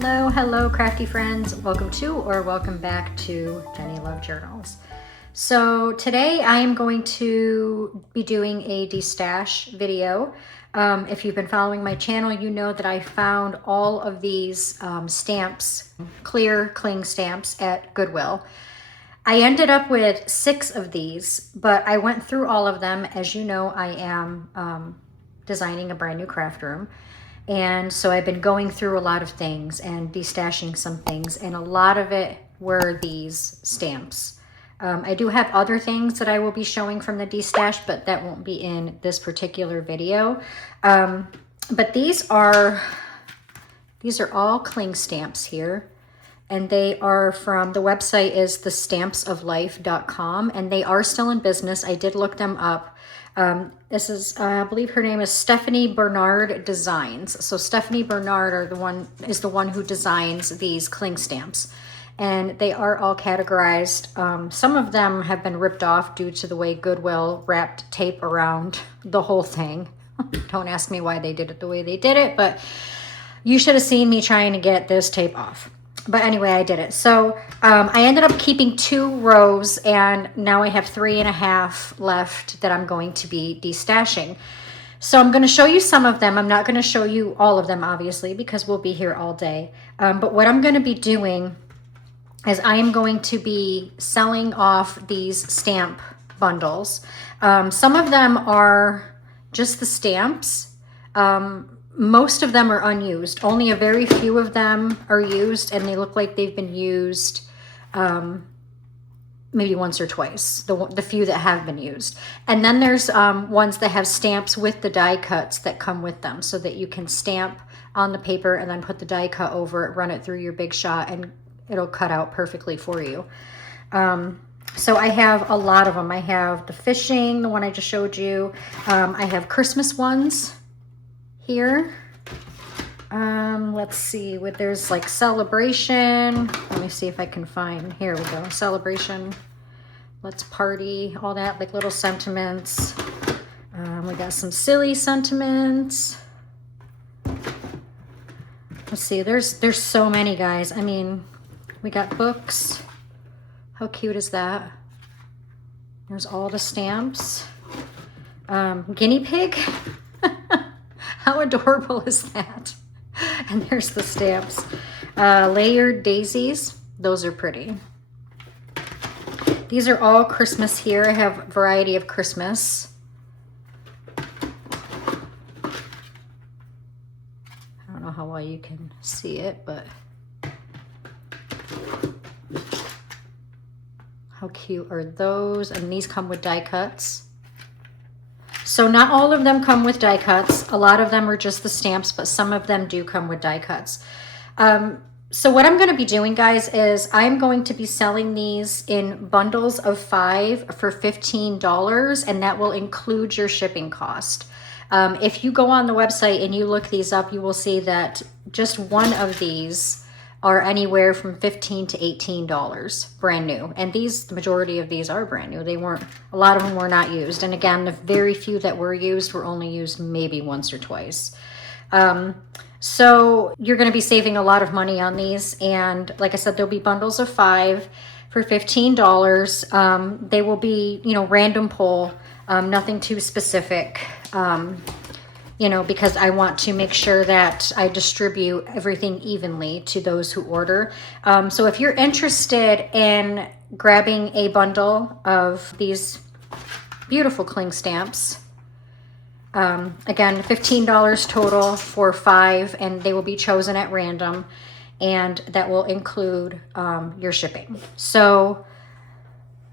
Hello, crafty friends. Welcome to or welcome back to Jenny Love Journals. So today I am going to be doing a destash video. If you've been following my channel, you know that I found all of these stamps, clear cling stamps at Goodwill. I ended up with 6 of these, but I went through all of them. As you know, I am designing a brand new craft room. And so I've been going through a lot of things and destashing some things, and a lot of it were these stamps. I do have other things that I will be showing from the destash, but that won't be in this particular video. But these are all cling stamps here, and they are from, the website is thestampsoflife.com, and they are still in business. I did look them up. This is, I believe her name is Stephanie Bernard Designs. So Stephanie Bernard is the one who designs these cling stamps. And they are all categorized. Some of them have been ripped off due to the way Goodwill wrapped tape around the whole thing. Don't ask me why they did it the way they did it, but you should have seen me trying to get this tape off. But anyway, I did it. So I ended up keeping 2 rows, and now I have 3.5 left that I'm going to be destashing. So I'm going to show you some of them. I'm not going to show you all of them, obviously, because we'll be here all day. But what I'm going to be doing is I am going to be selling off these stamp bundles. Some of them are just the stamps. Most of them are unused. Only a very few of them are used, and they look like they've been used maybe once or twice, the few that have been used. And then there's ones that have stamps with the die cuts that come with them, so that you can stamp on the paper and then put the die cut over it, run it through your Big Shot, and it'll cut out perfectly for you. So I have a lot of them. I have the fishing, the one I just showed you. I have Christmas ones here. Let's see, there's like celebration. Let me see if I can find, here we go, celebration, let's party, all that, like little sentiments. We got some silly sentiments. Let's see, there's so many, guys. I mean, we got books. How cute is that? There's all the stamps. Guinea pig. How adorable is that? And there's the stamps. Layered daisies. Those are pretty. These are all Christmas here. I have a variety of Christmas. I don't know how well you can see it, but how cute are those? And these come with die cuts. So not all of them come with die cuts. A lot of them are just the stamps, but some of them do come with die cuts. So what I'm going to be doing, guys, is I'm going to be selling these in bundles of 5 for $15, and that will include your shipping cost. If you go on the website and you look these up, you will see that just one of these are anywhere from $15 to $18 brand new. And the majority of these are brand new. A lot of them were not used. And again, the very few that were used were only used maybe once or twice. So you're gonna be saving a lot of money on these. And like I said, there'll be bundles of 5 for $15. They will be, random pull, nothing too specific. Because I want to make sure that I distribute everything evenly to those who order. So if you're interested in grabbing a bundle of these beautiful cling stamps, again, $15 total for 5, and they will be chosen at random, and that will include your shipping. So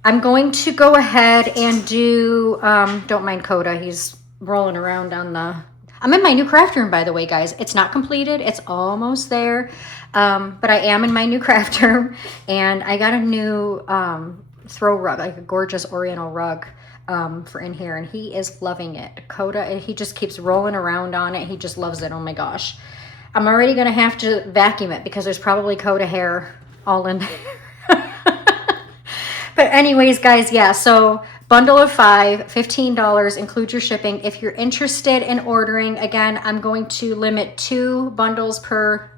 I'm going to go ahead and do, don't mind Coda, he's rolling around on I'm in my new craft room, by the way, guys. It's not completed. It's almost there. But I am in my new craft room, and I got a new throw rug, like a gorgeous oriental rug for in here, and he is loving it. Coda, he just keeps rolling around on it. He just loves it. Oh my gosh. I'm already going to have to vacuum it because there's probably Coda hair all in there. But anyways, guys, yeah, so bundle of 5, $15, include your shipping. If you're interested in ordering, again, I'm going to limit 2 bundles per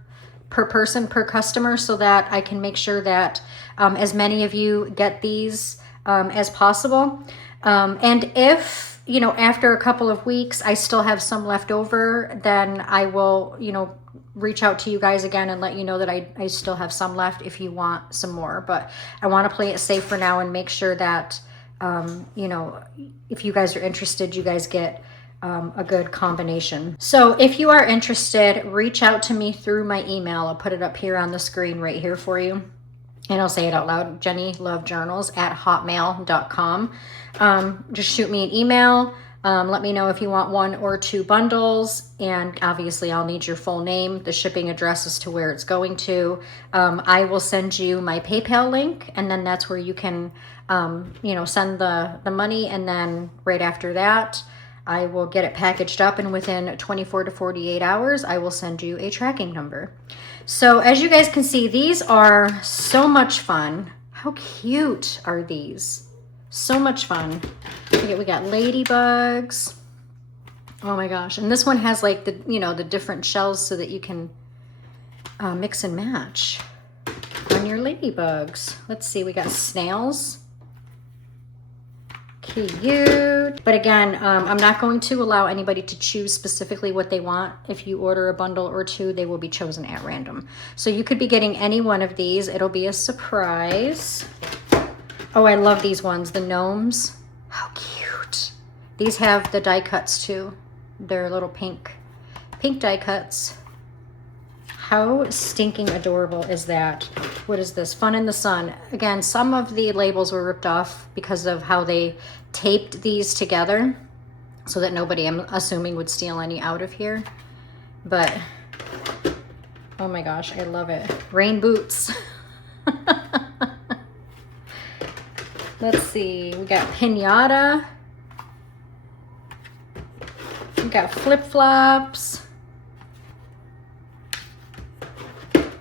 per person, per customer, so that I can make sure that as many of you get these as possible. And if, you know, after a couple of weeks, I still have some left over, then I will, you know, reach out to you guys again and let you know that I still have some left if you want some more. But I want to play it safe for now and make sure that, you know, if you guys are interested, you guys get a good combination. So if you are interested, reach out to me through my email. I'll put it up here on the screen right here for you. And I'll say it out loud, jennylovejournals@hotmail.com. Just shoot me an email. Let me know if you want 1 or 2 bundles. And obviously I'll need your full name, the shipping address as to where it's going to. I will send you my PayPal link, and then that's where you can, you know, send the money. And then right after that, I will get it packaged up, and within 24 to 48 hours, I will send you a tracking number. So as you guys can see, these are so much fun. How cute are these? So much fun. We got ladybugs. Oh my gosh. And this one has like the, you know, the different shells so that you can mix and match on your ladybugs. Let's see, we got snails. Cute. But again, I'm not going to allow anybody to choose specifically what they want. If you order a bundle or 2, they will be chosen at random. So you could be getting any one of these. It'll be a surprise. Oh, I love these ones, the gnomes. How cute. These have the die cuts too. They're little pink die cuts. How stinking adorable is that? What is this? Fun in the Sun. Again, some of the labels were ripped off because of how they taped these together so that nobody, I'm assuming, would steal any out of here. But, oh my gosh, I love it. Rain boots. Let's see, we got piñata. We got flip-flops.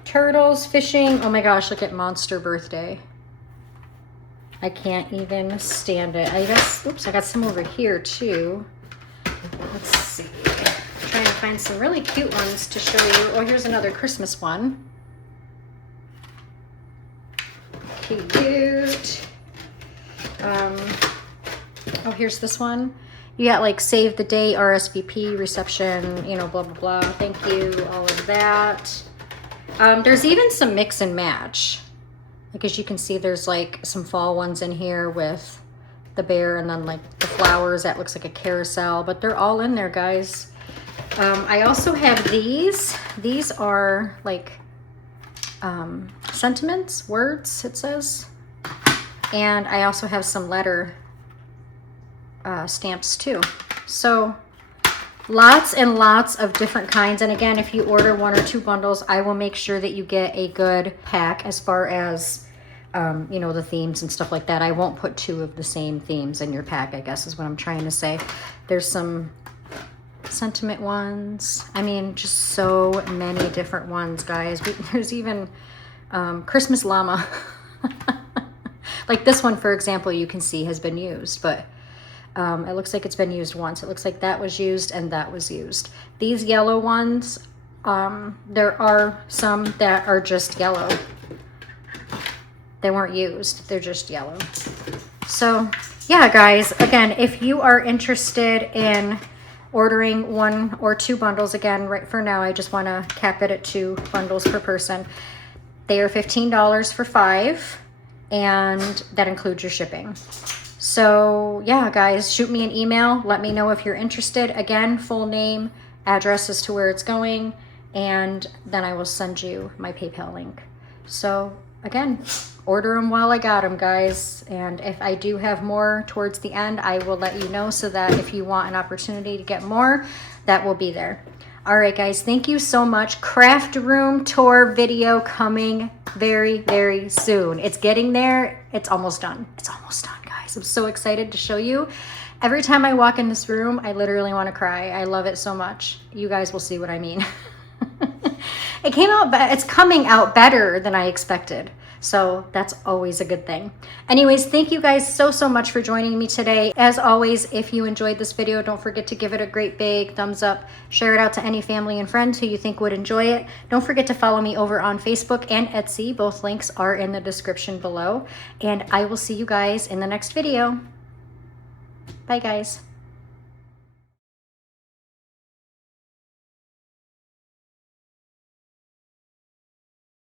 Turtles, fishing. Oh my gosh, look at Monster Birthday. I can't even stand it. I guess, oops, I got some over here too. Let's see. I'm trying to find some really cute ones to show you. Oh, here's another Christmas one. Cute. Oh, here's this one. You got like save the date, RSVP, reception, you know, blah, blah, blah. Thank you, all of that. There's even some mix and match. Like, as you can see, there's like some fall ones in here with the bear and then like the flowers. That looks like a carousel, but they're all in there, guys. I also have these. These are like sentiments, words, it says. And I also have some letter stamps too. So lots and lots of different kinds. And again, if you order 1 or 2 bundles, I will make sure that you get a good pack as far as, you know, the themes and stuff like that. I won't put 2 of the same themes in your pack, I guess is what I'm trying to say. There's some sentiment ones. I mean, just so many different ones, guys. There's even Christmas llama. Like this one, for example, you can see has been used, but it looks like it's been used once. It looks like that was used and that was used. These yellow ones, there are some that are just yellow. They weren't used, they're just yellow. So yeah, guys, again, if you are interested in ordering 1 or 2 bundles, again, right for now, I just want to cap it at 2 bundles per person. They are $15 for 5, and that includes your shipping. So yeah, guys, shoot me an email. Let me know if you're interested. Again, full name, address as to where it's going, and then I will send you my PayPal link. So again, order them while I got them, guys. And if I do have more towards the end, I will let you know so that if you want an opportunity to get more, that will be there. All right, guys, thank you so much. Craft room tour video coming very, very soon. It's getting there. It's almost done. It's almost done, guys. I'm so excited to show you. Every time I walk in this room, I literally want to cry. I love it so much. You guys will see what I mean. It's coming out better than I expected. So that's always a good thing. Anyways, thank you guys so much for joining me today. As always, if you enjoyed this video, don't forget to give it a great big thumbs up. Share it out to any family and friends who you think would enjoy it. Don't forget to follow me over on Facebook and Etsy. Both links are in the description below. And I will see you guys in the next video. Bye guys.